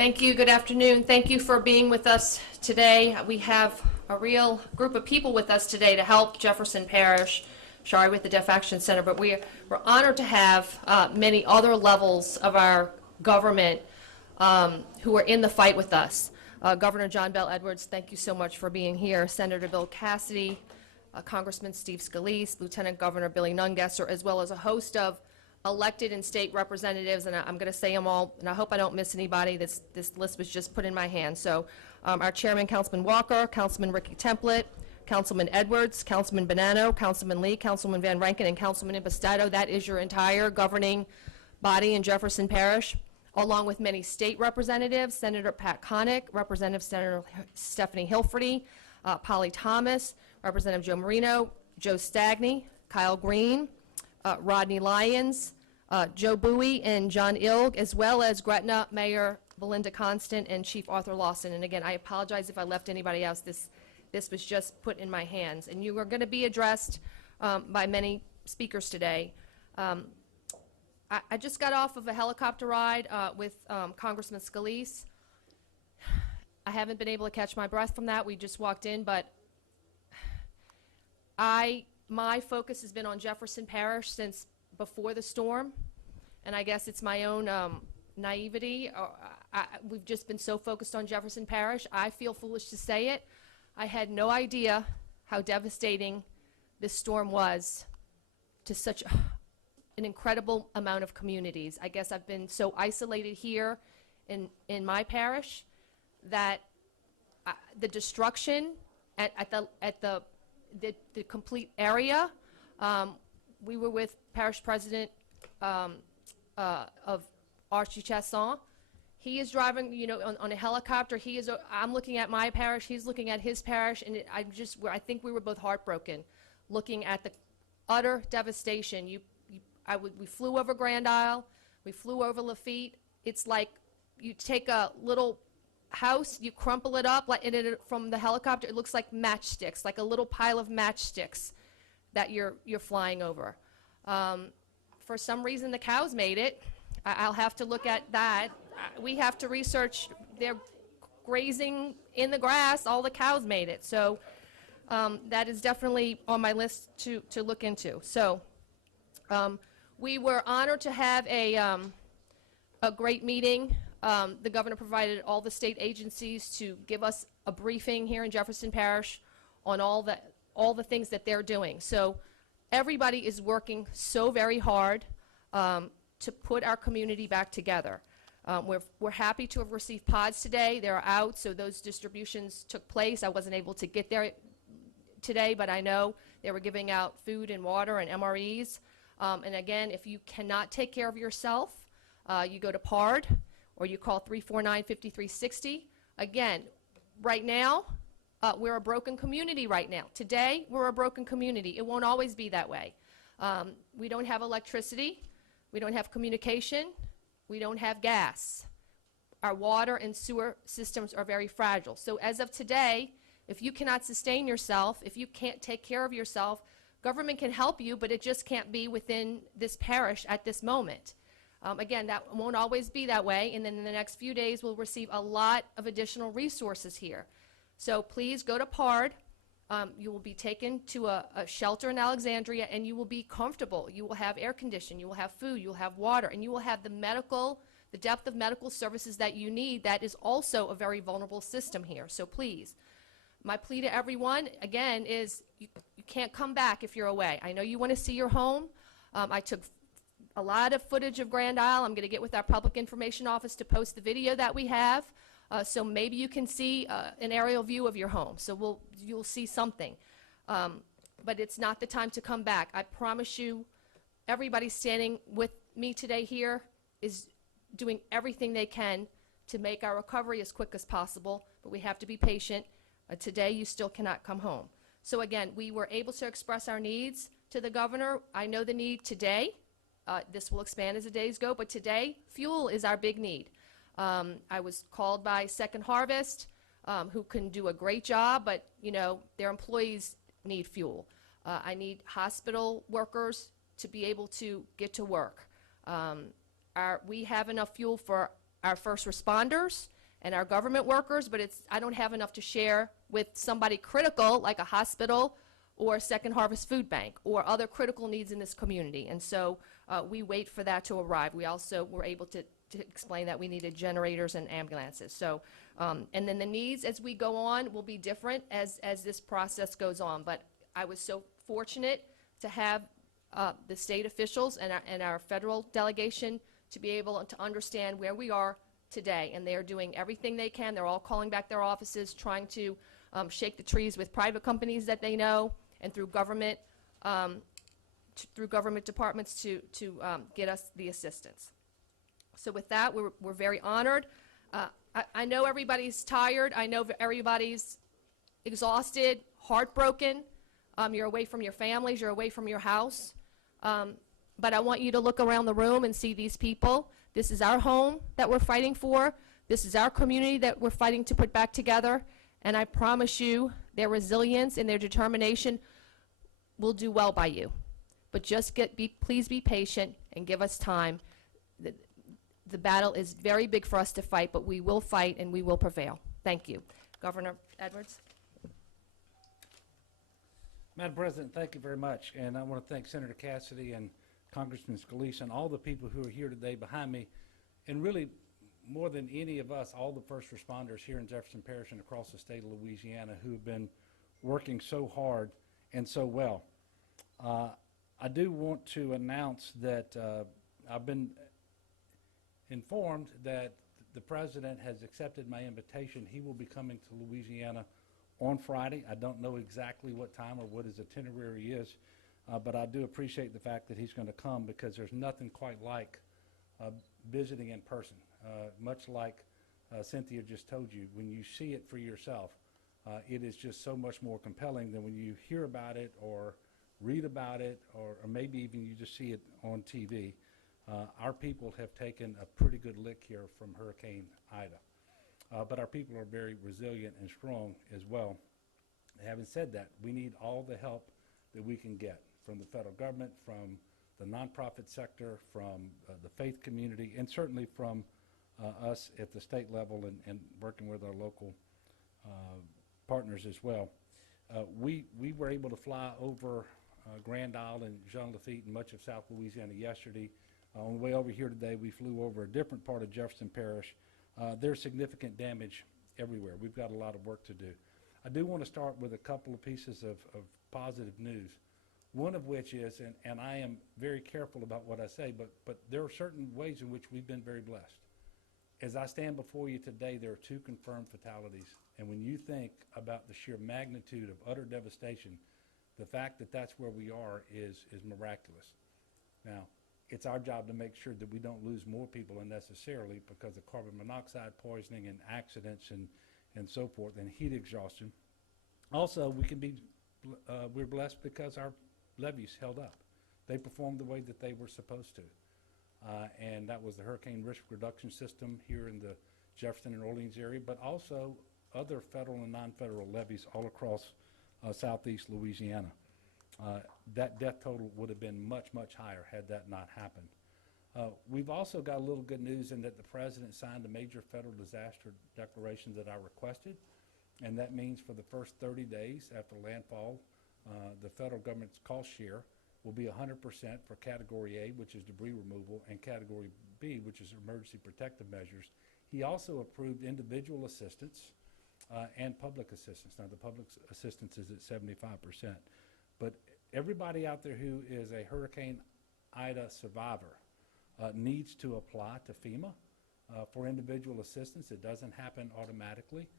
Thank you. Good afternoon. Thank you for being with us today. We have a real group of people with us today to help Jefferson Parish, with the Deaf Action Center, but we're honored to have many other levels of our government who are in the fight with us. Governor John Bel Edwards, thank you so much for being here. Senator Bill Cassidy, Congressman Steve Scalise, Lieutenant Governor Billy Nungesser, as well as a host of elected and state representatives, and I'm going to say them all, and I hope I don't miss anybody. This list was just put in my hand. So our chairman, Councilman Walker, Councilman Ricky Template, Councilman Edwards, Councilman Bonanno, Councilman Lee, Councilman Van Rankin, and Councilman Impastato. That is your entire governing body in Jefferson Parish, along with many state representatives, Senator Pat Connick, Representative Senator Stephanie Hilferty, Polly Thomas, Representative Joe Marino, Joe Stagney, Kyle Green, Rodney Lyons, Joe Bowie, and John Ilg, as well as Gretna Mayor Belinda Constant and Chief Arthur Lawson. And again, I apologize if I left anybody else. This was just put in my hands. And you are going to be addressed by many speakers today. I just got off of a helicopter ride with Congressman Scalise. I haven't been able to catch my breath from that. We just walked in, but my focus has been on Jefferson Parish since before the storm, and I guess it's my own naivety. We've just been so focused on Jefferson Parish. I feel foolish to say it. I had no idea how devastating this storm was to such an incredible amount of communities. I guess I've been so isolated here in my parish that the destruction at the complete area. We were with Parish President of Archie Chasson. He is driving, on a helicopter. I'm looking at my parish. He's looking at his parish, and I think we were both heartbroken, looking at the utter devastation. We flew over Grand Isle. We flew over Lafitte. It's like you take a little house, you crumple it up, from the helicopter, it looks like matchsticks, like a little pile of matchsticks that you're flying over. For some reason, the cows made it. I'll have to look at that. We have to research. They're grazing in the grass. All the cows made it. So that is definitely on my list to look into. So we were honored to have a great meeting. The governor provided all the state agencies to give us a briefing here in Jefferson Parish on all the things that they're doing. So everybody is working so very hard to put our community back together. We're happy to have received pods today. They're out, so those distributions took place. I wasn't able to get there today, but I know they were giving out food and water and MREs. And again, if you cannot take care of yourself, you go to PARD, or you call 349-5360. Again, right now, we're a broken community right now. Today, we're a broken community. It won't always be that way. We don't have electricity. We don't have communication. We don't have gas. Our water and sewer systems are very fragile. So as of today, if you cannot sustain yourself, if you can't take care of yourself, government can help you, but it just can't be within this parish at this moment. Again, that won't always be that way, and then in the next few days we'll receive a lot of additional resources here. So please go to PARD. You will be taken to a shelter in Alexandria, and you will be comfortable. You will have air conditioning, you will have food, you will have water, and you will have the depth of medical services that you need. That is also a very vulnerable system here. So please, my plea to everyone, again, is you can't come back if you're away. I know you want to see your home. I took a lot of footage of Grand Isle. I'm going to get with our public information office to post the video that we have, so maybe you can see an aerial view of your home. So you'll see something, but it's not the time to come back. I promise you, everybody standing with me today here is doing everything they can to make our recovery as quick as possible, but we have to be patient. Today, you still cannot come home. So again, we were able to express our needs to the governor. I know the need today. This will expand as the days go, but today, fuel is our big need. I was called by Second Harvest, who can do a great job, but their employees need fuel. I need hospital workers to be able to get to work. We have enough fuel for our first responders and our government workers, but I don't have enough to share with somebody critical like a hospital or a Second Harvest Food Bank or other critical needs in this community. And so we wait for that to arrive. We also were able to explain that we needed generators and ambulances. So, and then the needs as we go on will be different as this process goes on. But I was so fortunate to have the state officials and our federal delegation to be able to understand where we are today. And they're doing everything they can. They're all calling back their offices, trying to shake the trees with private companies that they know and through government departments to get us the assistance. So with that, we're very honored. I know everybody's tired. I know everybody's exhausted, heartbroken. You're away from your families. You're away from your house. But I want you to look around the room and see these people. This is our home that we're fighting for. This is our community that we're fighting to put back together. And I promise you, their resilience and their determination will do well by you. But just please be patient and give us time. The battle is very big for us to fight, but we will fight and we will prevail. Thank you. Governor Edwards. Madam President, thank you very much. And I want to thank Senator Cassidy and Congressman Scalise and all the people who are here today behind me. And really, more than any of us, all the first responders here in Jefferson Parish and across the state of Louisiana who have been working so hard and so well. I do want to announce that I've been informed that the President has accepted my invitation. He will be coming to Louisiana on Friday. I don't know exactly what time or what his itinerary is, but I do appreciate the fact that he's going to come because there's nothing quite like visiting in person. Much like Cynthia just told you, when you see it for yourself, it is just so much more compelling than when you hear about it or read about it or maybe even you just see it on TV. Our people have taken a pretty good lick here from Hurricane Ida, but our people are very resilient and strong as well. Having said that, we need all the help that we can get from the federal government, from the nonprofit sector, from the faith community, and certainly from us at the state level and working with our local partners as well. We were able to fly over Grand Isle and Jean Lafitte and much of South Louisiana yesterday. On the way over here today, we flew over a different part of Jefferson Parish. There's significant damage everywhere. We've got a lot of work to do. I do want to start with a couple of pieces of positive news. One of which is, and I am very careful about what I say, but there are certain ways in which we've been very blessed. As I stand before you today, there are 2 confirmed fatalities. And when you think about the sheer magnitude of utter devastation, the fact that that's where we are is miraculous. Now, it's our job to make sure that we don't lose more people unnecessarily because of carbon monoxide poisoning and accidents and so forth and heat exhaustion. Also, we're blessed because our levees held up. They performed the way that they were supposed to. And that was the Hurricane Risk Reduction System here in the Jefferson and Orleans area, but also other federal and non-federal levees all across southeast Louisiana. That death total would have been much, much higher had that not happened. We've also got a little good news in that the President signed a major federal disaster declaration that I requested, and that means for the first 30 days after landfall, the federal government's cost share will be 100% for Category A, which is debris removal, and Category B, which is emergency protective measures. He also approved individual assistance and public assistance. Now, the public assistance is at 75%. But everybody out there who is a Hurricane Ida survivor needs to apply to FEMA for individual assistance. It doesn't happen automatically.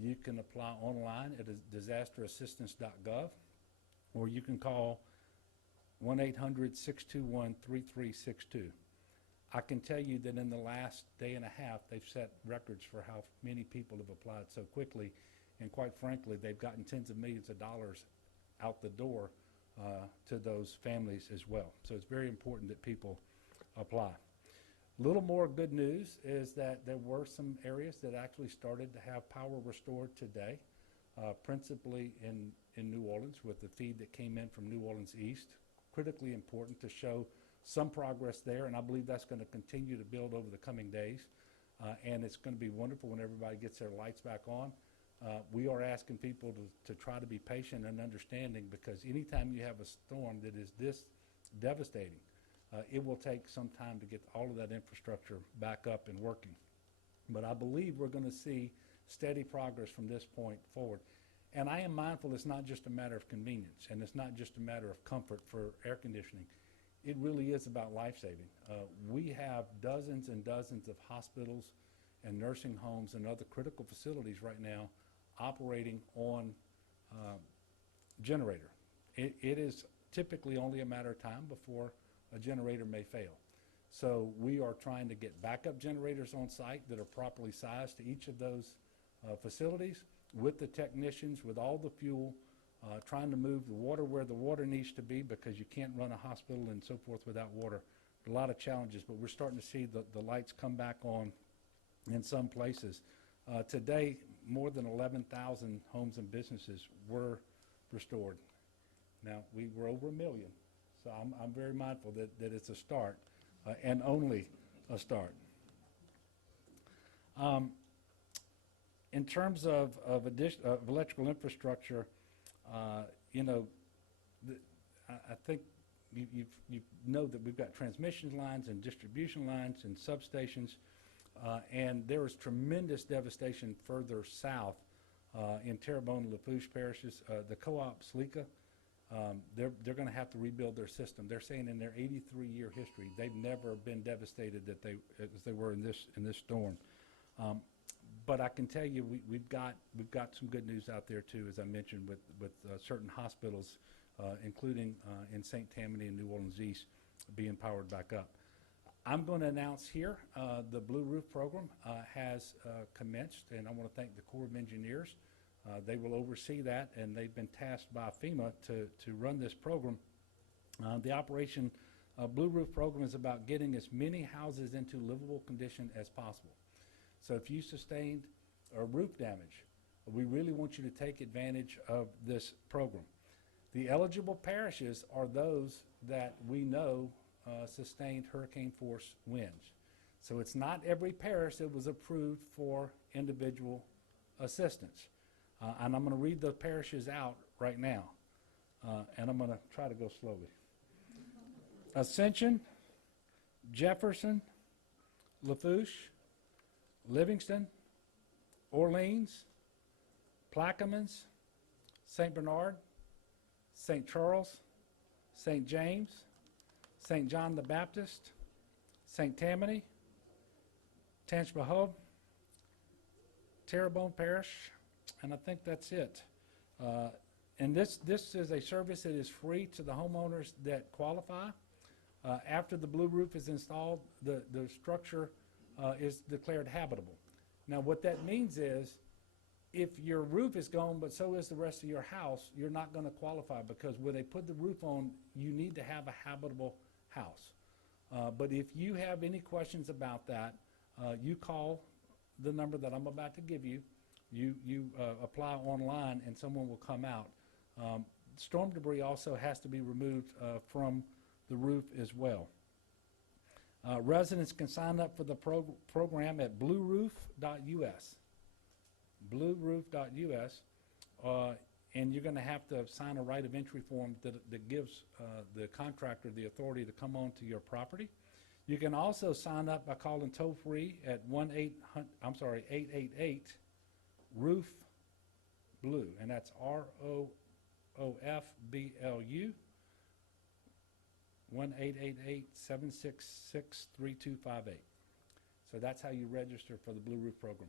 You can apply online at disasterassistance.gov, or you can call 1-800-621-3362. I can tell you that in the last day and a half, they've set records for how many people have applied so quickly, and quite frankly, they've gotten tens of millions of dollars out the door to those families as well. So it's very important that people apply. A little more good news is that there were some areas that actually started to have power restored today, principally in New Orleans with the feed that came in from New Orleans East. Critically important to show some progress there, and I believe that's going to continue to build over the coming days. and it's going to be wonderful when everybody gets their lights back on. We are asking people to try to be patient and understanding, because anytime you have a storm that is this devastating, it will take some time to get all of that infrastructure back up and working. But I believe we're going to see steady progress from this point forward. And I am mindful it's not just a matter of convenience, and it's not just a matter of comfort for air conditioning. It really is about life-saving. We have dozens and dozens of hospitals and nursing homes and other critical facilities right now operating on generator. It is typically only a matter of time before a generator may fail. So we are trying to get backup generators on site that are properly sized to each of those facilities, with the technicians, with all the fuel, trying to move the water where the water needs to be, because you can't run a hospital and so forth without water. A lot of challenges, but we're starting to see the lights come back on in some places. Today, more than 11,000 homes and businesses were restored. Now, we were over 1 million, so I'm very mindful that it's a start, and only a start. In terms of electrical infrastructure, you know, I think you know that we've got transmission lines and distribution lines and substations, and there is tremendous devastation further south in Terrebonne and Lafourche parishes. The co-op Sleeka, they're going to have to rebuild their system. They're saying in their 83-year history, they've never been devastated as they were in this storm. But I can tell you, we've got some good news out there too, as I mentioned, with certain hospitals, including in St. Tammany and New Orleans East, being powered back up. I'm going to announce here the Blue Roof program has commenced, and I want to thank the Corps of Engineers. They will oversee that, and they've been tasked by FEMA to run this program. The Operation Blue Roof program is about getting as many houses into livable condition as possible. So if you sustained a roof damage, we really want you to take advantage of this program. The eligible parishes are those that we know sustained hurricane force winds. So it's not every parish that was approved for individual assistance. And I'm going to read the parishes out right now. And I'm going to try to go slowly. Ascension, Jefferson, Lafourche, Livingston, Orleans, Plaquemines, St. Bernard, St. Charles, St. James, St. John the Baptist, St. Tammany, Tangipahoa, Terrebonne Parish, and I think that's it. And this is a service that is free to the homeowners that qualify. After the Blue Roof is installed, the structure is declared habitable. Now, what that means is, if your roof is gone, but so is the rest of your house, you're not going to qualify, because when they put the roof on, you need to have a habitable house. But if you have any questions about that, you call the number that I'm about to give you. You apply online, and someone will come out. Storm debris also has to be removed from the roof as well. Residents can sign up for the program at blueroof.us. Blueroof.us, and you're going to have to sign a right of entry form that gives the contractor the authority to come onto your property. You can also sign up by calling toll free at 888-ROOF-BLUE, and that's ROOFBLU. 1-888-766-3258. So that's how you register for the Blue Roof program.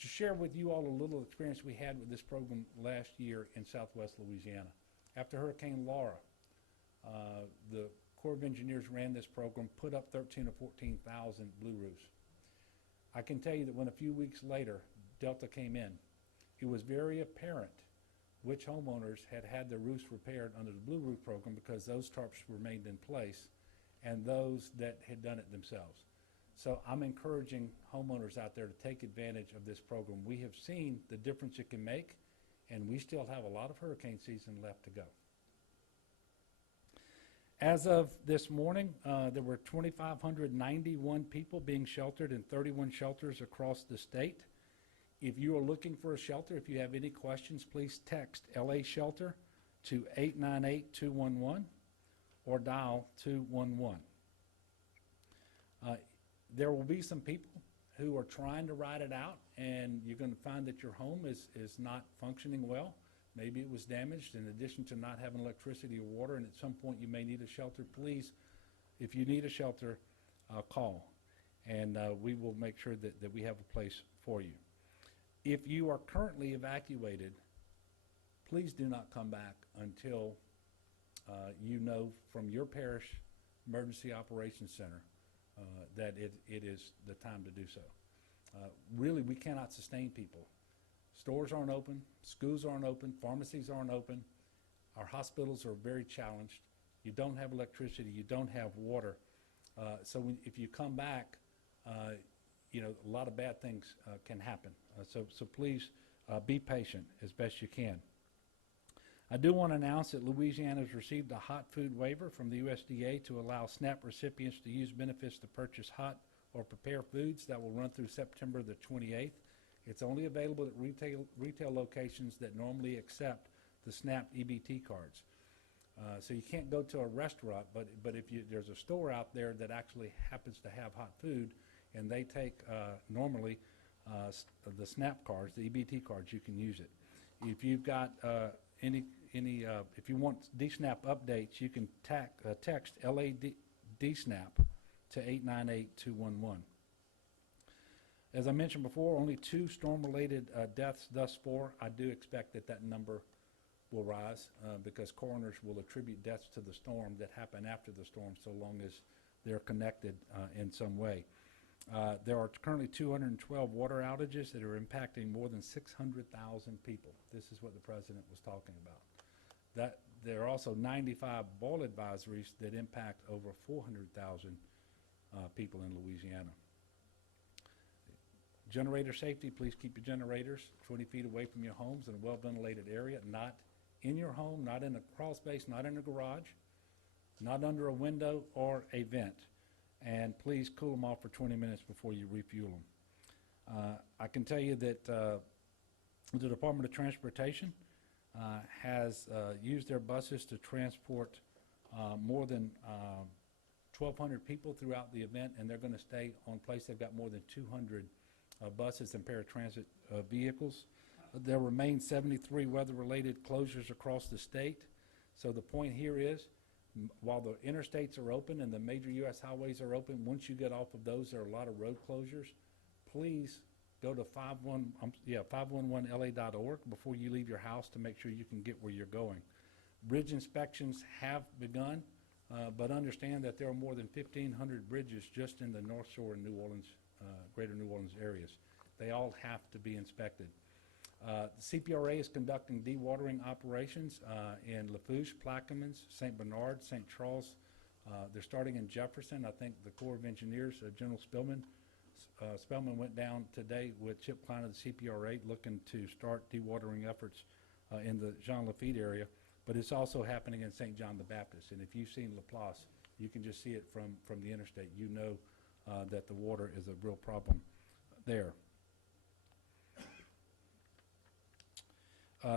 To share with you all a little experience we had with this program last year in southwest Louisiana. After Hurricane Laura, the Corps of Engineers ran this program, put up 13,000 or 14,000 blue roofs. I can tell you that when a few weeks later Delta came in, it was very apparent which homeowners had their roofs repaired under the Blue Roof program, because those tarps remained in place, and those that had done it themselves. So I'm encouraging homeowners out there to take advantage of this program. We have seen the difference it can make, and we still have a lot of hurricane season left to go. As of this morning, there were 2,591 people being sheltered in 31 shelters across the state. If you are looking for a shelter, if you have any questions, please text LA Shelter to 898-211 or dial 211. There will be some people who are trying to ride it out, and you're going to find that your home is not functioning well. Maybe it was damaged in addition to not having electricity or water, and at some point you may need a shelter. Please, if you need a shelter, call, and we will make sure that we have a place for you. If you are currently evacuated, please do not come back until you know from your parish emergency operations center that it is the time to do so. Really, we cannot sustain people. Stores aren't open, schools aren't open, pharmacies aren't open. Our hospitals are very challenged. You don't have electricity, you don't have water. So if you come back, a lot of bad things can happen. So please be patient as best you can. I do want to announce that Louisiana has received a hot food waiver from the USDA to allow SNAP recipients to use benefits to purchase hot or prepare foods. That will run through September the 28th. It's only available at retail locations that normally accept the SNAP EBT cards. So you can't go to a restaurant, but if there's a store out there that actually happens to have hot food, and they take normally the SNAP cards, the EBT cards, you can use it. If you've got if you want DSNAP updates, you can text DSNAP to 898-211. As I mentioned before, only 2 storm-related deaths thus far. I do expect that number will rise because coroners will attribute deaths to the storm that happened after the storm, so long as they're connected in some way. There are currently 212 water outages that are impacting more than 600,000 people. This is what the president was talking about. There are also 95 boil advisories that impact over 400,000 people in Louisiana. Generator safety, please keep your generators 20 feet away from your homes in a well-ventilated area, not in your home, not in a crawl space, not in a garage, not under a window or a vent. And please cool them off for 20 minutes before you refuel them. I can tell you that the Department of Transportation has used their buses to transport more than 1,200 people throughout the event, and they're going to stay on place. They've got more than 200 buses and paratransit vehicles. There remain 73 weather-related closures across the state. So the point here is, while the interstates are open and the major U.S. highways are open, once you get off of those, there are a lot of road closures. Please go to 511la.org before you leave your house to make sure you can get where you're going. Bridge inspections have begun, but understand that there are more than 1,500 bridges just in the North Shore and New Orleans, greater New Orleans areas. They all have to be inspected. The CPRA is conducting dewatering operations in Lafourche, Plaquemines, St. Bernard, St. Charles. They're starting in Jefferson. I think the Corps of Engineers, General Spellman went down today with Chip Klein of the CPRA looking to start dewatering efforts in the Jean Lafitte area. But it's also happening in St. John the Baptist. And if you've seen Laplace, you can just see it from the interstate. You know that the water is a real problem there.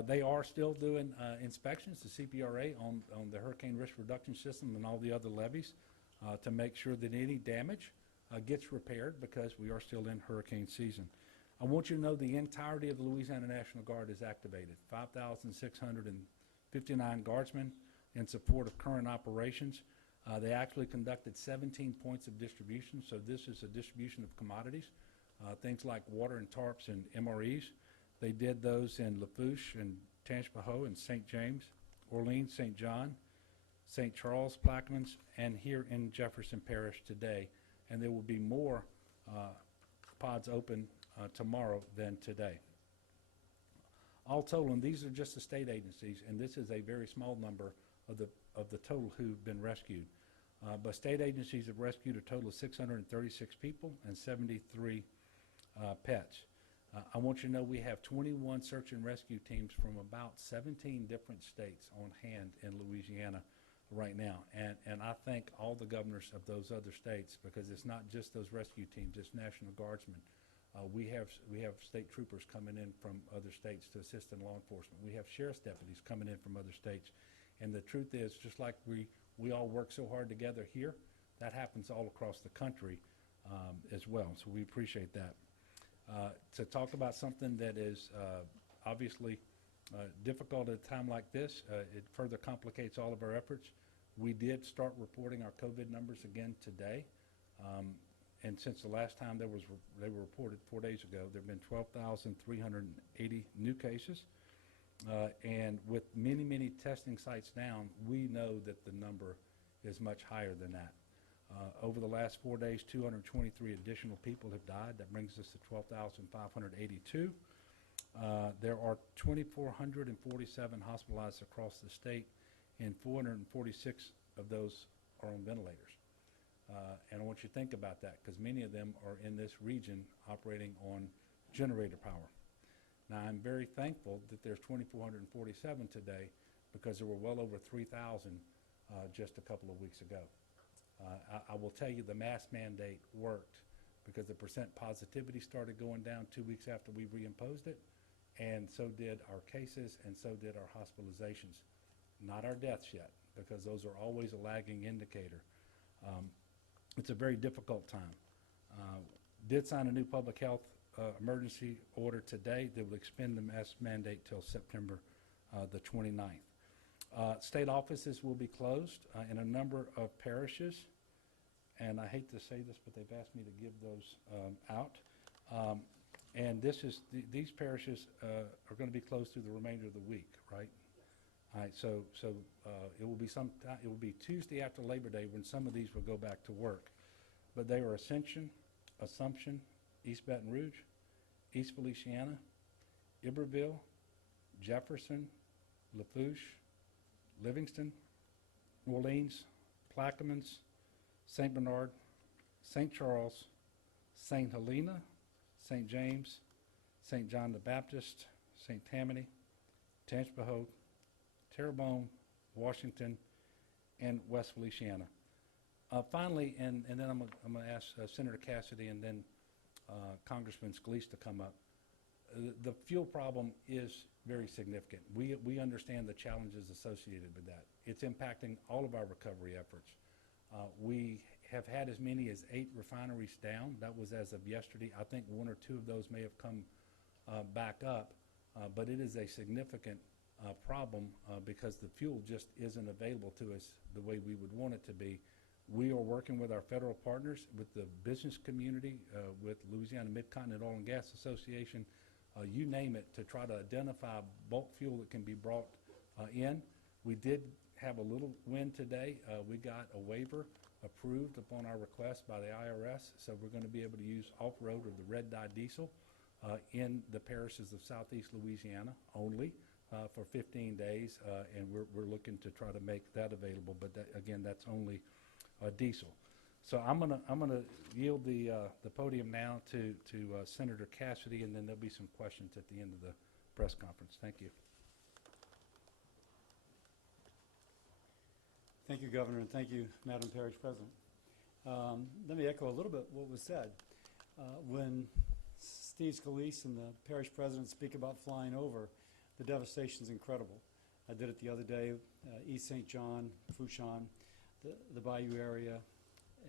They are still doing inspections, the CPRA, on the hurricane risk reduction system and all the other levees to make sure that any damage gets repaired, because we are still in hurricane season. I want you to know the entirety of the Louisiana National Guard is activated, 5,659 guardsmen in support of current operations. They actually conducted 17 points of distribution, so this is a distribution of commodities, things like water and tarps and MREs. They did those in Lafourche and Tangipahoa and St. James, Orleans, St. John, St. Charles, Plaquemines, and here in Jefferson Parish today. And there will be more pods open tomorrow than today. All told, and these are just the state agencies, and this is a very small number of the total who've been rescued. But state agencies have rescued a total of 636 people and 73 pets. I want you to know we have 21 search and rescue teams from about 17 different states on hand in Louisiana right now. And I thank all the governors of those other states, because it's not just those rescue teams, it's National Guardsmen. We have state troopers coming in from other states to assist in law enforcement. We have sheriff's deputies coming in from other states. And the truth is, just like we all work so hard together here, that happens all across the country as well. So we appreciate that. To talk about something that is obviously difficult at a time like this, it further complicates all of our efforts. We did start reporting our COVID numbers again today. And since the last time they were reported 4 days ago, there have been 12,380 new cases. And with many, many testing sites down, we know that the number is much higher than that. Over the last 4 days, 223 additional people have died. That brings us to 12,582. There are 2,447 hospitalized across the state, and 446 of those are on ventilators. And I want you to think about that, because many of them are in this region operating on generator power. Now, I'm very thankful that there's 2,447 today, because there were well over 3,000 just a couple of weeks ago. I will tell you, the mask mandate worked, because the percent positivity started going down 2 weeks after we reimposed it, and so did our cases, and so did our hospitalizations. Not our deaths yet, because those are always a lagging indicator. It's a very difficult time. Did sign a new public health emergency order today that will extend the mask mandate till September the 29th. State offices will be closed in a number of parishes, and I hate to say this, but they've asked me to give those out. And these parishes are going to be closed through the remainder of the week, right? All right, so it will be Tuesday after Labor Day when some of these will go back to work. But they are Ascension, Assumption, East Baton Rouge, East Feliciana, Iberville, Jefferson, Lafourche, Livingston, Orleans, Plaquemines, St. Bernard, St. Charles, St. Helena, St. James, St. John the Baptist, St. Tammany, Tangipahoa, Terrebonne, Washington, and West Feliciana. Finally, and then I'm going to ask Senator Cassidy and then Congressman Scalise to come up. The fuel problem is very significant. We understand the challenges associated with that. It's impacting all of our recovery efforts. We have had as many as 8 refineries down. That was as of yesterday. I think 1 or 2 of those may have come back up, but it is a significant problem because the fuel just isn't available to us the way we would want it to be. We are working with our federal partners, with the business community, with Louisiana Mid-Continent Oil and Gas Association, you name it, to try to identify bulk fuel that can be brought in. We did have a little win today. We got a waiver approved upon our request by the IRS, so we're going to be able to use off-road or the red dye diesel in the parishes of southeast Louisiana only for 15 days, and we're looking to try to make that available, but that, again, that's only diesel. So I'm gonna yield the podium now to Senator Cassidy, and then there'll be some questions at the end of the press conference. Thank you. Thank you, Governor, and thank you, Madam Parish President. Let me echo a little bit what was said. When Steve Scalise and the Parish President speak about flying over, the devastation is incredible. I did it the other day, East St. John, Fouchon, the Bayou area,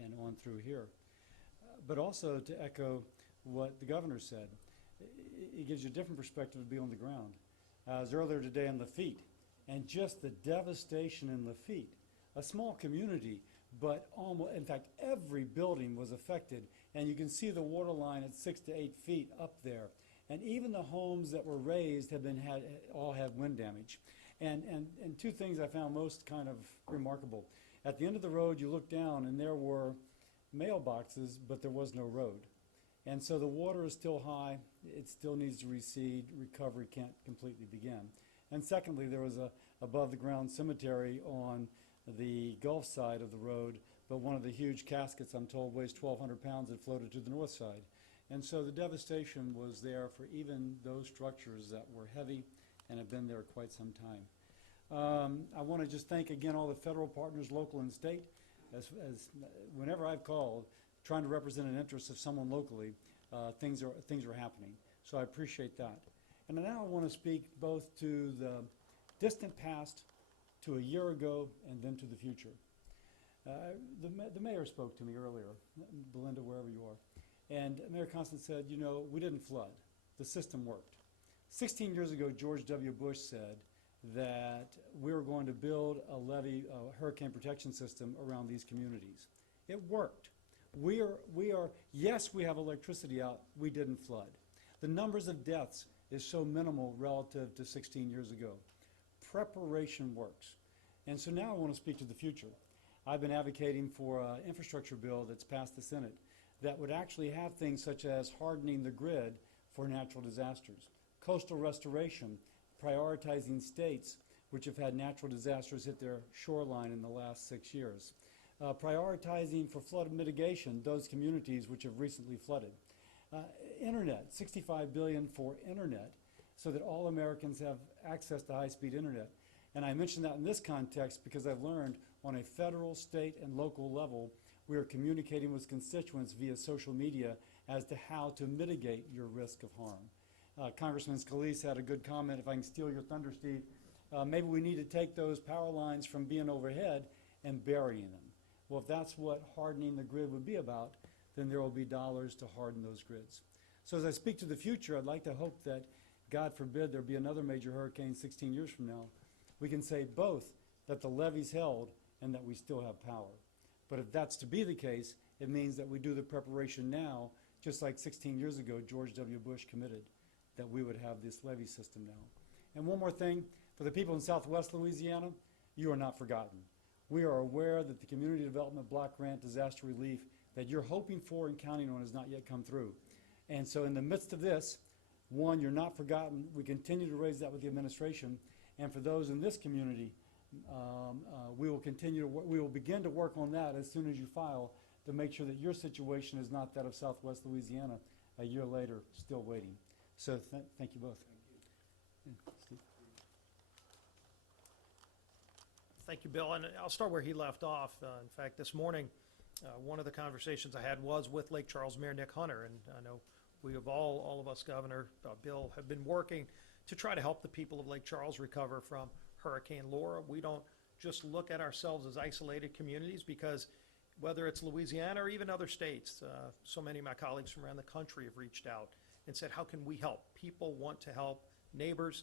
and on through here. But also to echo what the Governor said, it gives you a different perspective to be on the ground. I was earlier today in Lafitte, and just the devastation in Lafitte, a small community, but almost, in fact, every building was affected, and you can see the water line at 6 to 8 feet up there. And even the homes that were raised all had wind damage. And 2 things I found most kind of remarkable. At the end of the road, you look down, and there were mailboxes, but there was no road. And so the water is still high. It still needs to recede. Recovery can't completely begin. And secondly, there was a above-the-ground cemetery on the Gulf side of the road, but one of the huge caskets, I'm told, weighs 1,200 pounds, had floated to the north side. And so the devastation was there for even those structures that were heavy and have been there quite some time. I want to just thank again all the federal partners, local and state. As whenever I've called, trying to represent an interest of someone locally, things are happening. So I appreciate that. And now I want to speak both to the distant past, to a year ago, and then to the future. The mayor spoke to me earlier, Belinda, wherever you are, and Mayor Constant said, you know, we didn't flood. The system worked. 16 years ago, George W. Bush said that we were going to build a levee, a hurricane protection system around these communities. It worked. Yes, we have electricity out. We didn't flood. The numbers of deaths is so minimal relative to 16 years ago. Preparation works. And so now I want to speak to the future. I've been advocating for an infrastructure bill that's passed the Senate that would actually have things such as hardening the grid for natural disasters, coastal restoration, prioritizing states which have had natural disasters hit their shoreline in the last 6 years, prioritizing for flood mitigation those communities which have recently flooded. Internet, $65 billion for internet so that all Americans have access to high-speed internet. And I mention that in this context because I've learned on a federal, state, and local level, we are communicating with constituents via social media as to how to mitigate your risk of harm. Congressman Scalise had a good comment, if I can steal your thunder, Steve, maybe we need to take those power lines from being overhead and burying them. Well, if that's what hardening the grid would be about, then there will be dollars to harden those grids. So as I speak to the future, I'd like to hope that, God forbid, there be another major hurricane 16 years from now, we can say both that the levee's held and that we still have power. But if that's to be the case, it means that we do the preparation now, just like 16 years ago, George W. Bush committed that we would have this levee system now. And one more thing, for the people in Southwest Louisiana, you are not forgotten. We are aware that the Community Development Block Grant Disaster Relief that you're hoping for and counting on has not yet come through. And so in the midst of this, one, you're not forgotten. We continue to raise that with the administration. And for those in this community, we will begin to work on that as soon as you file to make sure that your situation is not that of Southwest Louisiana a year later, still waiting. So thank you both. Steve. Thank you, Bill. And I'll start where he left off. In fact, this morning, one of the conversations I had was with Lake Charles Mayor Nick Hunter. And I know we have all of us, Governor, Bill, have been working to try to help the people of Lake Charles recover from Hurricane Laura. We don't just look at ourselves as isolated communities because whether it's Louisiana or even other states, so many of my colleagues from around the country have reached out and said, how can we help? People want to help neighbors.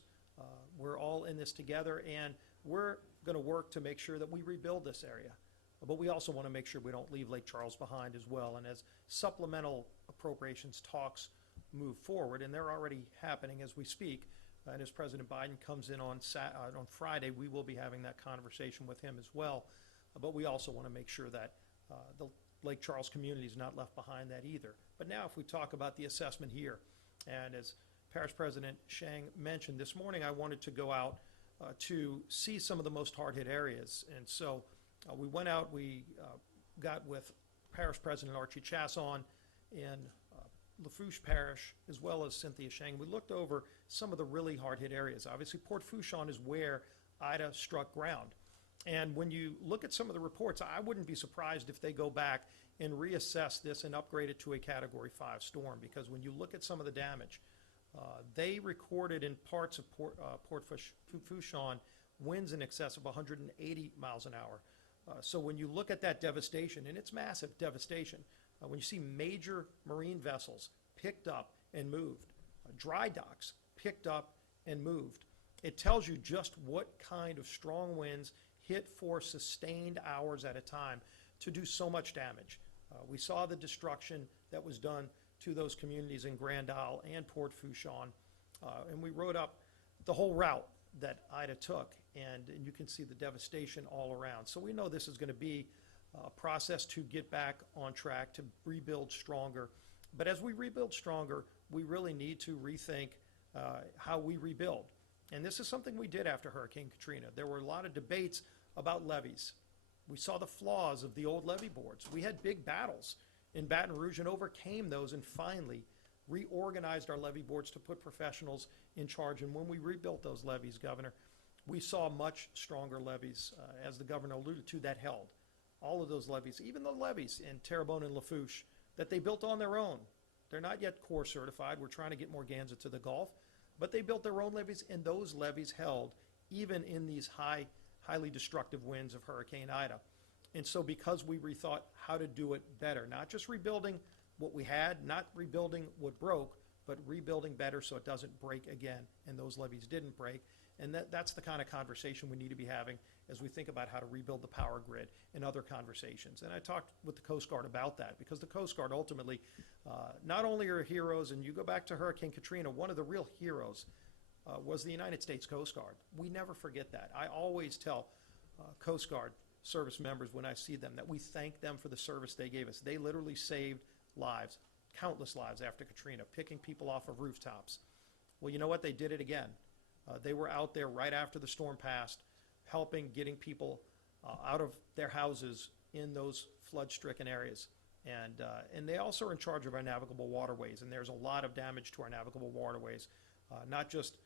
We're all in this together, and we're going to work to make sure that we rebuild this area. But we also want to make sure we don't leave Lake Charles behind as well. And as supplemental appropriations talks move forward, and they're already happening as we speak, and as President Biden comes in on Friday, we will be having that conversation with him as well. But we also want to make sure that the Lake Charles community is not left behind that either. But now if we talk about the assessment here, and as Parish President Shang mentioned, this morning I wanted to go out to see some of the most hard-hit areas. And so we went out, we got with Parish President Archie Chasson in Lafourche Parish, as well as Cynthia Shang. We looked over some of the really hard-hit areas. Obviously, Port Fourchon is where Ida struck ground. And when you look at some of the reports, I wouldn't be surprised if they go back and reassess this and upgrade it to a Category 5 storm, because when you look at some of the damage, they recorded in parts of Port Fourchon winds in excess of 180 miles an hour. So when you look at that devastation, and it's massive devastation, when you see major marine vessels picked up and moved, dry docks picked up and moved, it tells you just what kind of strong winds hit for sustained hours at a time to do so much damage. We saw the destruction that was done to those communities in Grand Isle and Port Fourchon, and we wrote up the whole route that Ida took, and you can see the devastation all around. So we know this is going to be a process to get back on track, to rebuild stronger. But as we rebuild stronger, we really need to rethink how we rebuild. And this is something we did after Hurricane Katrina. There were a lot of debates about levees. We saw the flaws of the old levee boards. We had big battles in Baton Rouge and overcame those and finally reorganized our levee boards to put professionals in charge. And when we rebuilt those levees, Governor, we saw much stronger levees, as the governor alluded to, that held. All of those levees, even the levees in Terrebonne and Lafourche, that they built on their own. They're not yet Corps certified. We're trying to get Morganza to the Gulf. But they built their own levees, and those levees held even in these highly destructive winds of Hurricane Ida. And so because we rethought how to do it better, not just rebuilding what we had, not rebuilding what broke, but rebuilding better so it doesn't break again, and those levees didn't break. And that's the kind of conversation we need to be having as we think about how to rebuild the power grid and other conversations. And I talked with the Coast Guard about that, because the Coast Guard ultimately not only are heroes, and you go back to Hurricane Katrina, one of the real heroes was the United States Coast Guard. We never forget that. I always tell Coast Guard service members when I see them that we thank them for the service they gave us. They literally saved lives, countless lives after Katrina, picking people off of rooftops. Well, you know what? They did it again. They were out there right after the storm passed, helping getting people out of their houses in those flood-stricken areas. And they also are in charge of our navigable waterways, and there's a lot of damage to our navigable waterways, not just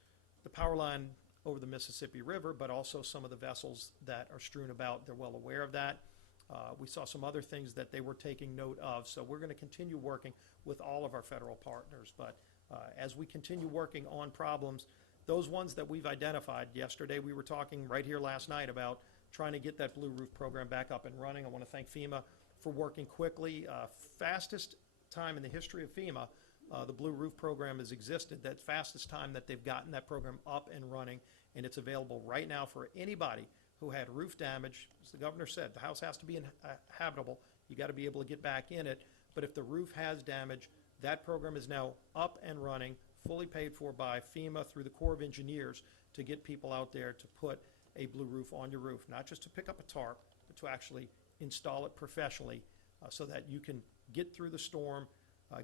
the power line over the Mississippi River, but also some of the vessels that are strewn about. They're well aware of that. We saw some other things that they were taking note of, so we're going to continue working with all of our federal partners. But as we continue working on problems, those ones that we've identified, yesterday we were talking right here last night about trying to get that Blue Roof program back up and running. I want to thank FEMA for working quickly. Fastest time in the history of FEMA, the Blue Roof program has existed. That fastest time that they've gotten that program up and running, and it's available right now for anybody who had roof damage. As the governor said, the house has to be habitable. You got to be able to get back in it. But if the roof has damage, that program is now up and running, fully paid for by FEMA through the Corps of Engineers to get people out there to put a blue roof on your roof, not just to pick up a tarp, but to actually install it professionally so that you can get through the storm,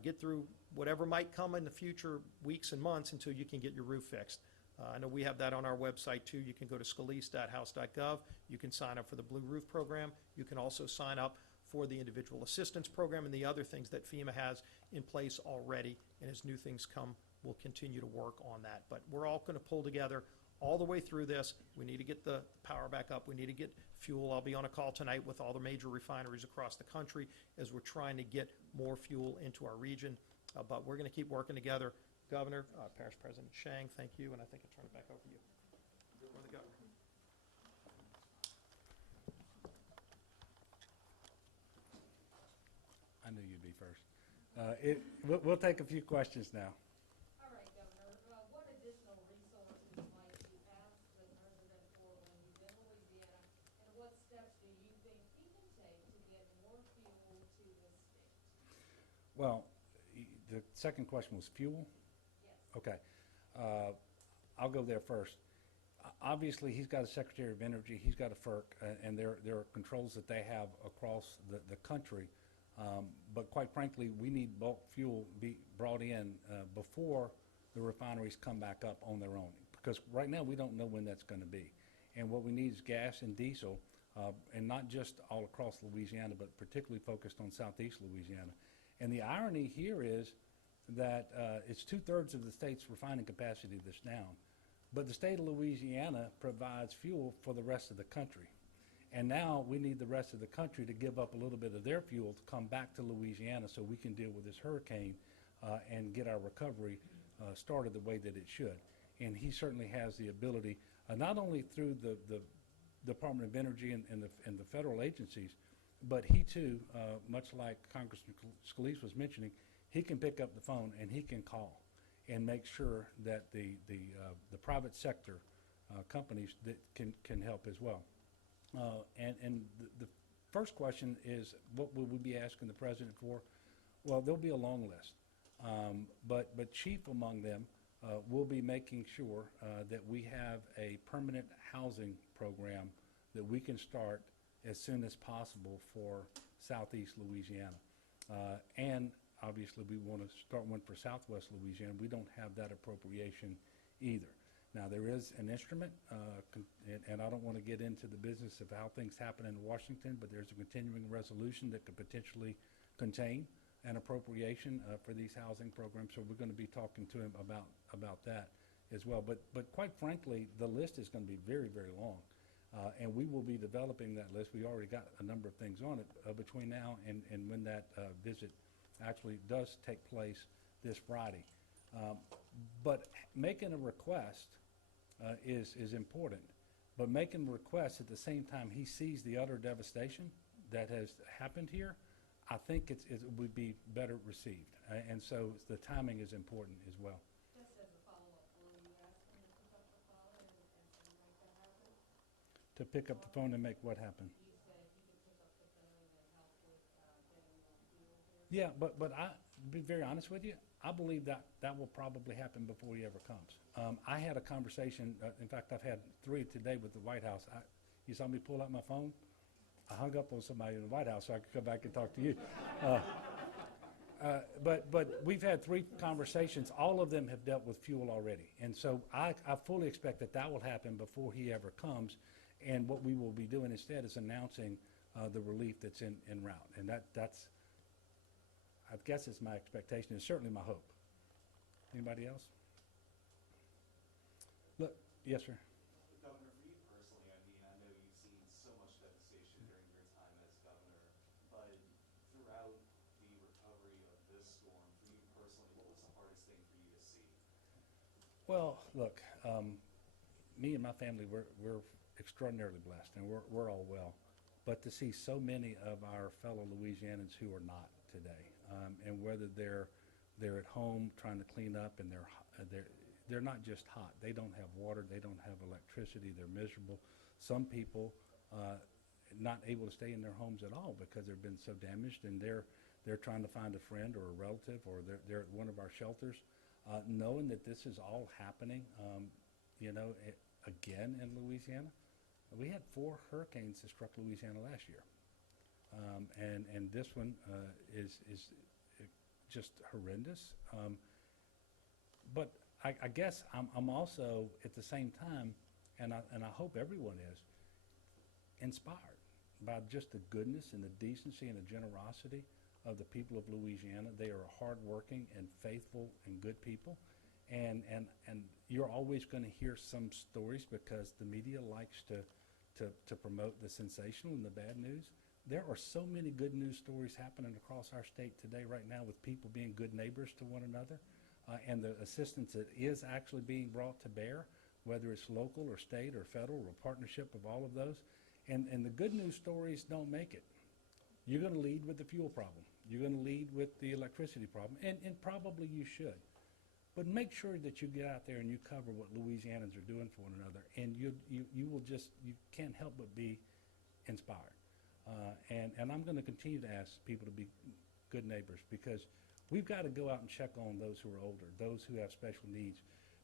get through whatever might come in the future weeks and months until you can get your roof fixed. I know we have that on our website too. You can go to scalise.house.gov. You can sign up for the Blue Roof program. You can also sign up for the individual assistance program and the other things that FEMA has in place already. And as new things come, we'll continue to work on that. But we're all going to pull together all the way through this. We need to get the power back up. We need to get fuel. I'll be on a call tonight with all the major refineries across the country as we're trying to get more fuel into our region. But we're going to keep working together. Governor, Parish President Shang, thank you, and I think I'll turn it back over to you. Or the governor. I knew you'd be first. We'll take a few questions now. All right, Governor. What additional resources might you ask the president for when he's in Louisiana, and what steps do you think he can take to get more fuel to the state? Well, the second question was fuel? Yes. Okay. I'll go there first. Obviously, he's got a Secretary of Energy, he's got a FERC, and there are controls that they have across the country. But quite frankly, we need bulk fuel be brought in before the refineries come back up on their own. Because right now, we don't know when that's going to be. And what we need is gas and diesel, and not just all across Louisiana, but particularly focused on southeast Louisiana. And the irony here is that it's 2/3 of the state's refining capacity that's down. But the state of Louisiana provides fuel for the rest of the country. And now we need the rest of the country to give up a little bit of their fuel to come back to Louisiana so we can deal with this hurricane and get our recovery started the way that it should. And he certainly has the ability, not only through the Department of Energy and the federal agencies, but he too, much like Congressman Scalise was mentioning, he can pick up the phone and he can call and make sure that the private sector companies that can help as well. And the first question is, what will we be asking the president for? Well, there'll be a long list, but chief among them will be making sure that we have a permanent housing program that we can start as soon as possible for southeast Louisiana. And obviously, we want to start one for southwest Louisiana. We don't have that appropriation either. Now, there is an instrument, and I don't want to get into the business of how things happen in Washington, but there's a continuing resolution that could potentially contain an appropriation for these housing programs. So we're going to be talking to him about that as well. But quite frankly, the list is going to be very, very long. And we will be developing that list. We already got a number of things on it between now and when that visit actually does take place this Friday. But making a request is important. But making a request at the same time he sees the utter devastation that has happened here, I think it would be better received. And so the timing is important as well. Just as a follow-up, will you ask him to pick up the phone and make that happen? To pick up the phone and make what happen? You said he could pick up the phone and help with getting the fuel here. Yeah, but I, to be very honest with you, I believe that will probably happen before he ever comes. I had a conversation, in fact, I've had 3 today with the White House. You saw me pull out my phone? I hung up on somebody in the White House so I could come back and talk to you. But we've had 3 conversations. All of them have dealt with fuel already. And so I fully expect that will happen before he ever comes. And what we will be doing instead is announcing the relief that's en route. And that's, I guess it's my expectation. It's certainly my hope. Anybody else? Look, yes, sir. Governor, for you personally, I mean, I know you've seen so much devastation during your time as governor, but throughout the recovery of this storm, for you personally, what was the hardest thing for you to see? Well, look, me and my family, we're extraordinarily blessed, and we're all well. But to see so many of our fellow Louisianans who are not today, and whether they're at home trying to clean up, and they're not just hot. They don't have water. They don't have electricity. They're miserable. Some people not able to stay in their homes at all because they've been so damaged, and they're trying to find a friend or a relative, or they're at one of our shelters, knowing that this is all happening. Again in Louisiana, we had 4 hurricanes that struck Louisiana last year, and this one is just horrendous. But I guess I'm also at the same time, and I hope everyone is, inspired by just the goodness and the decency and the generosity of the people of Louisiana. They are hardworking and faithful and good people. And you're always going to hear some stories because the media likes to promote the sensational and the bad news. There are so many good news stories happening across our state today right now with people being good neighbors to one another, and the assistance that is actually being brought to bear, whether it's local or state or federal or partnership of all of those. And the good news stories don't make it. You're going to lead with the fuel problem. You're going to lead with the electricity problem, and probably you should. But make sure that you get out there and you cover what Louisianans are doing for one another, and you can't help but be inspired. And I'm going to continue to ask people to be good neighbors, because we've got to go out and check on those who are older, those who have special needs,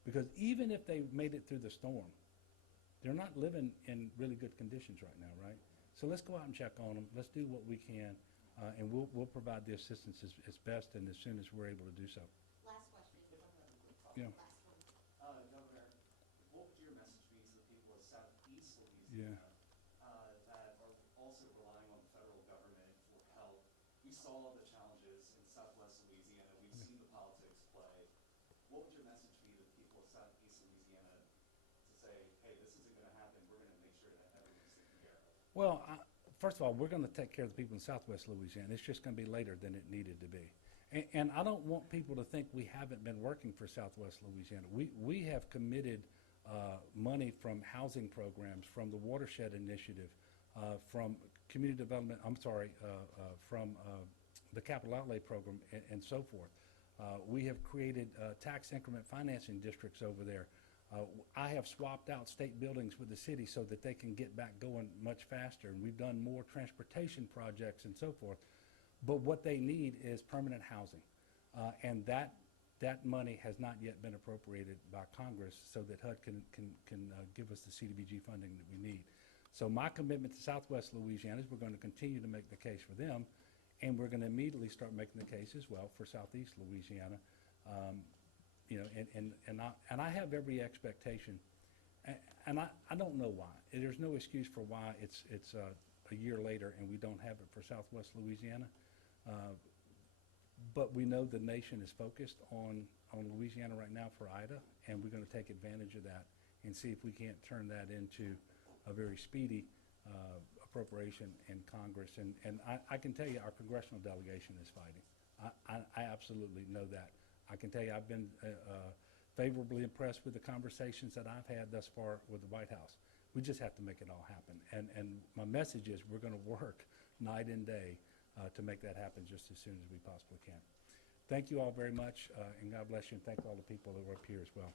because even if they made it through the storm, they're not living in really good conditions right now, right? So let's go out and check on them. Let's do what we can, and we'll provide the assistance as best and as soon as we're able to do so. Last question. Yeah. Last one. Governor, what would your message be to the people of Southeast Yeah. Louisiana that are also relying on the federal government for help? We saw the challenges in Southwest Louisiana. We've seen the politics play. What would your message be to the people of Southeast Louisiana to say, hey, this isn't going to happen. We're going to make sure that everyone's taken care of? Well, first of all, we're going to take care of the people in Southwest Louisiana. It's just going to be later than it needed to be. And I don't want people to think we haven't been working for Southwest Louisiana. We have committed money from housing programs, from the Watershed Initiative, from community development, from the Capital Outlay Program, and so forth. We have created tax increment financing districts over there. I have swapped out state buildings with the city so that they can get back going much faster, and we've done more transportation projects and so forth. But what they need is permanent housing, and that money has not yet been appropriated by Congress so that HUD can give us the CDBG funding that we need. So my commitment to Southwest Louisiana is we're going to continue to make the case for them, and we're going to immediately start making the case as well for Southeast Louisiana. And I have every expectation, and I don't know why. There's no excuse for why it's a year later and we don't have it for Southwest Louisiana. But we know the nation is focused on Louisiana right now for Ida, and we're going to take advantage of that and see if we can't turn that into a very speedy appropriation in Congress. And I can tell you our congressional delegation is fighting. I absolutely know that. I can tell you I've been favorably impressed with the conversations that I've had thus far with the White House. We just have to make it all happen. And my message is we're going to work night and day to make that happen just as soon as we possibly can. Thank you all very much, and God bless you, and thank all the people that were up here as well.